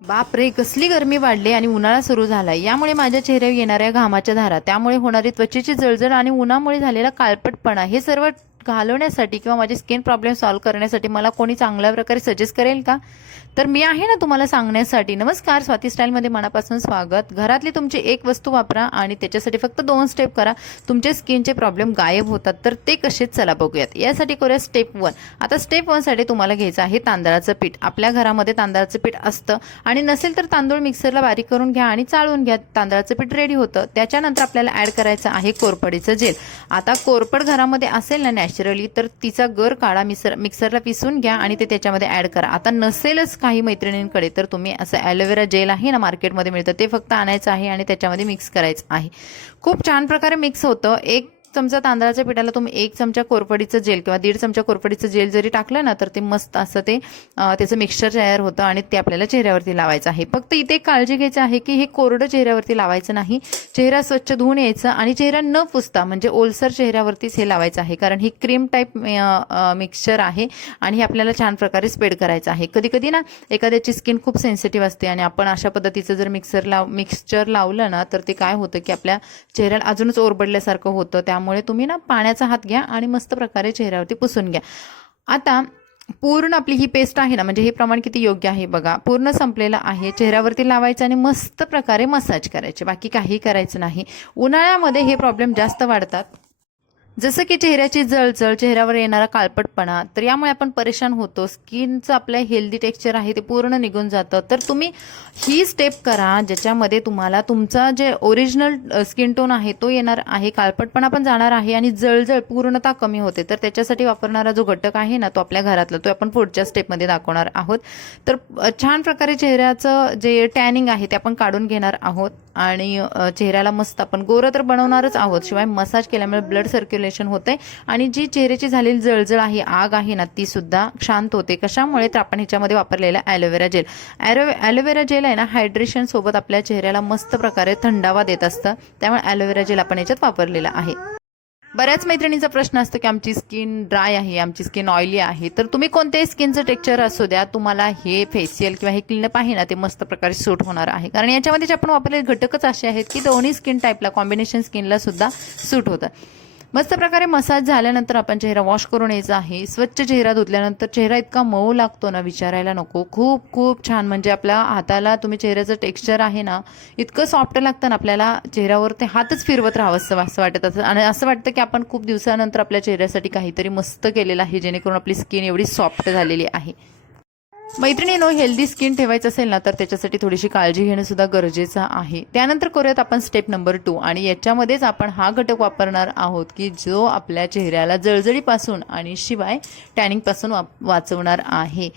बापरे! कसली गरमी वाढली आणि उन्हाळा सुरू झालाय. यामुळे माझ्या चेहऱ्यावर येणाऱ्या घामाच्या धारा, त्यामुळे होणारी त्वचेची जळजळ आणि उन्हामुळे झालेला काळपटपणा हे सर्व घालवण्यासाठी किंवा माझे स्किन प्रॉब्लेम सॉल्व्ह करण्यासाठी मला कोणी चांगल्या प्रकारे सजेस्ट करेल का? तर मी आहे ना तुम्हाला सांगण्यासाठी. नमस्कार, स्वाती स्टाईलमध्ये मनापासून स्वागत. घरातली तुमची एक वस्तू वापरा आणि त्याच्यासाठी फक्त 2 स्टेप करा. तुमचे स्किनचे प्रॉब्लेम गायब होतात. तर ते कसे चला बघूयात. यासाठी करूया स्टेप 1. आता स्टेप 1 साठी तुम्हाला घ्यायचं आहे तांदळाचं पीठ. आपल्या घरामध्ये तांदळाचं पीठ असतं आणि नसेल तर तांदूळ मिक्सरला बारीक करून घ्या आणि चाळून घ्या. तांदळाचं पीठ रेडी होतं. त्याच्यानंतर आपल्याला ऍड करायचं आहे कोरफडीचं जेल. आता कोरफड घरामध्ये असेल ना नॅचरली, तर तिचा गर काढा, मिक्सरला पिसून घ्या आणि ते त्याच्यामध्ये ऍड करा. आता नसेलच काही मैत्रिणींकडे, तर तुम्ही असं ॲलोवेरा जेल आहे ना मार्केटमध्ये मिळतं, ते फक्त आणायचं आहे आणि त्याच्यामध्ये मिक्स करायचं आहे. खूप छान प्रकारे मिक्स होतं. 1 चमचा तांदळाच्या पिठाला तुम्ही 1 चमचा कोरफडीचं जेल किंवा 1.5 चमचा कोरफडीचं जेल जरी टाकलं ना, तर ते मस्त असं ते त्याचं मिक्सचर तयार होतं आणि ते आपल्याला चेहऱ्यावरती लावायचं आहे. फक्त इथे काळजी घ्यायची आहे की हे कोरडं चेहऱ्यावरती लावायचं नाही. चेहरा स्वच्छ धुवून यायचं आणि चेहरा न पुसता म्हणजे ओलसर चेहऱ्यावरतीच हे लावायचं आहे, कारण ही क्रीम टाईप मिक्सचर आहे आणि हे आपल्याला छान प्रकारे स्प्रेड करायचं आहे. कधी कधी ना एखाद्याची स्किन खूप सेन्सिटिव्ह असते आणि आपण अशा पद्धतीचं जर मिक्सचर लावलं ना, तर ते काय होतं की आपल्या चेहऱ्याला अजूनच ओरबडल्यासारखं होतं. त्यामुळे तुम्ही ना पाण्याचा हात घ्या आणि मस्त प्रकारे चेहऱ्यावरती पुसून घ्या. आता पूर्ण आपली ही पेस्ट आहे ना, म्हणजे हे प्रमाण किती योग्य आहे बघा. पूर्ण संपलेलं आहे. चेहऱ्यावरती लावायचं आणि मस्त प्रकारे मसाज करायचे, बाकी काही करायचं नाही. उन्हाळ्यामध्ये हे प्रॉब्लेम जास्त वाढतात, जसं की चेहऱ्याची जळजळ, चेहऱ्यावर येणारा काळपटपणा. तर यामुळे आपण परेशान होतो. स्किनचं आपलं हेल्दी टेक्स्चर आहे ते पूर्ण निघून जातं. तर तुम्ही ही स्टेप करा ज्याच्यामध्ये तुम्हाला तुमचा जे ओरिजिनल स्किन टोन आहे तो येणार आहे, काळपटपणा पण जाणार आहे आणि जळजळ पूर्णतः कमी होते. तर त्याच्यासाठी वापरणारा जो घटक आहे ना, तो आपल्या घरातला, तो आपण पुढच्या स्टेपमध्ये दाखवणार आहोत. तर छान प्रकारे चेहऱ्याचं जे टॅनिंग आहे ते आपण काढून घेणार आहोत आणि चेहऱ्याला मस्त आपण गोरं तर बनवणारच आहोत. शिवाय मसाज केल्यामुळे ब्लड सर्क्युलेशन होते आणि जी चेहऱ्याची झालेली जळजळ आहे, आग आहे ना, ती सुद्धा शांत होते. कशामुळे? तर आपण ह्याच्यामध्ये वापरलेला ॲलोवेरा जेल. ॲलोवेरा जेल आहे ना, हायड्रेशन सोबत आपल्या चेहऱ्याला मस्त प्रकारे थंडावा देत असतं. त्यामुळे ॲलोवेरा जेल आपण याच्यात वापरलेला आहे. बऱ्याच मैत्रिणींचा प्रश्न असतो की आमची स्किन ड्राय आहे, आमची स्किन ऑइली आहे. तर तुम्ही कोणत्याही स्किनचं टेक्स्चर असू द्या, तुम्हाला हे फेशियल किंवा हे क्लीनअप आहे ना, ते मस्त प्रकारे सूट होणार आहे. कारण याच्यामध्ये जे आपण वापरलेले घटकच असे आहेत की दोन्ही स्किन टाईपला, कॉम्बिनेशन स्किनला सुद्धा सूट होतं. मस्त प्रकारे मसाज झाल्यानंतर आपण चेहरा वॉश करून यायचा आहे. स्वच्छ चेहरा धुतल्यानंतर चेहरा इतका मऊ लागतो ना, विचारायला नको. खूप खूप छान. म्हणजे आपल्या हाताला तुम्ही चेहऱ्याचं टेक्स्चर आहे ना, इतकं सॉफ्ट लागतं ना, आपल्याला चेहऱ्यावर ते हातच फिरवत राहावं असं वाटत असतं आणि असं वाटतं की आपण खूप दिवसानंतर आपल्या चेहऱ्यासाठी काहीतरी मस्त केलेलं आहे, जेणेकरून आपली स्किन एवढी सॉफ्ट झालेली आहे. मैत्रिणींनो, हेल्दी स्किन ठेवायचं असेल ना, तर त्याच्यासाठी थोडीशी काळजी घेणं सुद्धा गरजेचं आहे. त्यानंतर करूयात आपण स्टेप नंबर 2 आणि याच्यामध्येच आपण हा घटक वापरणार आहोत की जो आपल्या चेहऱ्याला जळजळीपासून आणि शिवाय टॅनिंगपासून वाचवणार आहे.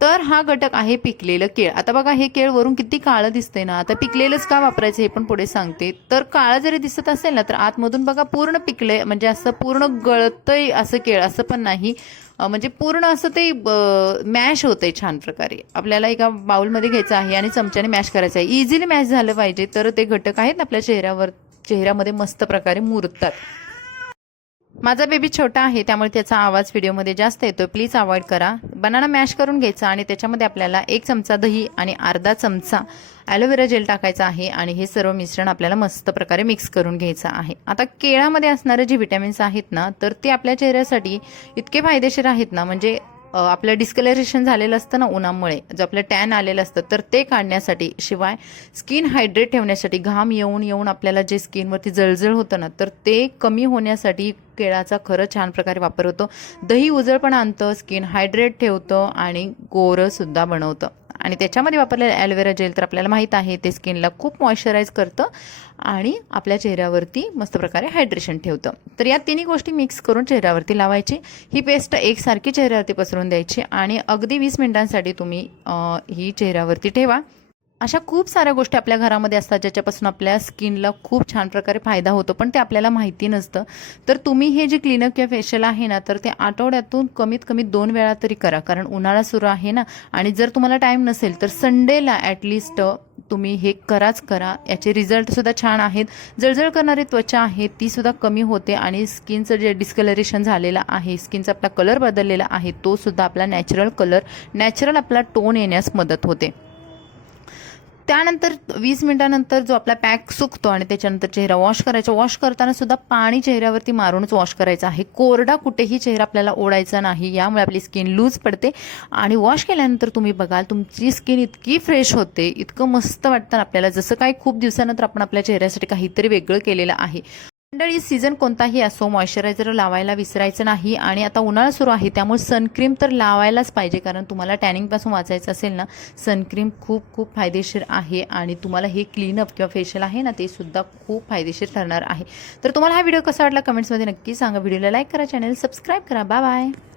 तर हा घटक आहे पिकलेलं केळ. आता बघा, हे केळ वरून किती काळं दिसतंय ना. आता पिकलेलंच का वापरायचं हे पण पुढे सांगते. तर काळं जरी दिसत असेल ना, तर आतमधून बघा पूर्ण पिकले, म्हणजे असं पूर्ण गळतंय असं केळ, असं पण नाही. म्हणजे पूर्ण असं ते मॅश होतंय छान प्रकारे. आपल्याला एका बाउलमध्ये घ्यायचं आहे आणि चमच्याने मॅश करायचं आहे. इझिली मॅश झालं पाहिजे, तर ते घटक आहेत आपल्या चेहऱ्यामध्ये मस्त प्रकारे मुरतात. माझा बेबी छोटा आहे, त्यामुळे त्याचा आवाज व्हिडिओमध्ये जास्त येतो, प्लीज अवॉइड करा. बनाना मॅश करून घ्यायचा आणि त्याच्यामध्ये आपल्याला 1 चमचा दही आणि अर्धा चमचा ॲलोवेरा जेल टाकायचं आहे आणि हे सर्व मिश्रण आपल्याला मस्त प्रकारे मिक्स करून घ्यायचं आहे. आता केळामध्ये असणारे जे विटॅमिन्स आहेत ना, तर ते आपल्या चेहऱ्यासाठी इतके फायदेशीर आहेत ना, म्हणजे आपलं डिस्कलरेशन झालेलं असतं ना उन्हामुळे, जो आपलं टॅन आलेलं असतं, तर ते काढण्यासाठी, शिवाय स्किन हायड्रेट ठेवण्यासाठी, घाम येऊन येऊन आपल्याला जे स्किनवरती जळजळ होतं ना, तर ते कमी होण्यासाठी केळाचा खरंच छान प्रकारे वापर होतो. दही उजळपण आणतं, स्किन हायड्रेट ठेवतं आणि गोरं सुद्धा बनवतं. आणि त्याच्यामध्ये वापरलेलं ॲलोवेरा जेल तर आपल्याला माहीत आहे, ते स्किनला खूप मॉइश्चराईज करतं आणि आपल्या चेहऱ्यावरती मस्त प्रकारे हायड्रेशन ठेवतं. तर या तिन्ही गोष्टी मिक्स करून चेहऱ्यावरती लावायची. ही पेस्ट एकसारखी चेहऱ्यावरती पसरून द्यायची आणि अगदी 20 मिनिटांसाठी तुम्ही ही चेहऱ्यावरती ठेवा. अशा खूप साऱ्या गोष्टी आपल्या घरामध्ये असतात ज्याच्यापासून आपल्या स्किनला खूप छान प्रकारे फायदा होतो, पण ते आपल्याला माहिती नसतं. तर तुम्ही हे जे क्लीनअप किंवा फेशियल आहे ना, तर ते आठवड्यातून कमीत कमी 2 वेळा तरी करा, कारण उन्हाळा सुरू आहे ना. आणि जर तुम्हाला टाईम नसेल तर संडेला ॲटलिस्ट तुम्ही हे कराच करा. याचे रिझल्ट सुद्धा छान आहेत. जळजळ करणारी त्वचा आहे ती सुद्धा कमी होते आणि स्किनचं जे डिस्कलरेशन झालेलं आहे, स्किनचा आपला कलर बदललेला आहे, तो सुद्धा आपला नॅचरल कलर, नॅचरल आपला टोन येण्यास मदत होते. त्यानंतर 20 मिनिटानंतर जो आपला पॅक सुकतो आणि त्याच्यानंतर चेहरा वॉश करायचा. वॉश करताना सुद्धा पाणी चेहऱ्यावरती मारूनच वॉश करायचं आहे. कोरडा कुठेही चेहरा आपल्याला ओढायचा नाही, यामुळे आपली स्किन लूज पडते. आणि वॉश केल्यानंतर तुम्ही बघाल तुमची स्किन इतकी फ्रेश होते, इतकं मस्त वाटतं आपल्याला, जसं काही खूप दिवसानंतर आपण आपल्या चेहऱ्यासाठी काहीतरी वेगळं केलेलं आहे. मंडळी, सीझन कोणताही असो, मॉइश्चरायझर लावायला विसरायचं नाही. आणि आता उन्हाळा सुरू आहे त्यामुळे सनक्रीम तर लावायलाच पाहिजे, कारण तुम्हाला टॅनिंगपासून वाचायचं असेल ना, सनक्रीम खूप खूप फायदेशीर आहे. आणि तुम्हाला हे क्लीनअप किंवा फेशियल आहे ना, ते सुद्धा खूप फायदेशीर ठरणार आहे. तर तुम्हाला हा व्हिडिओ कसा वाटला कमेंट्समध्ये नक्की सांगा. व्हिडिओला लाईक करा, चॅनल सबस्क्राईब करा. Bye bye.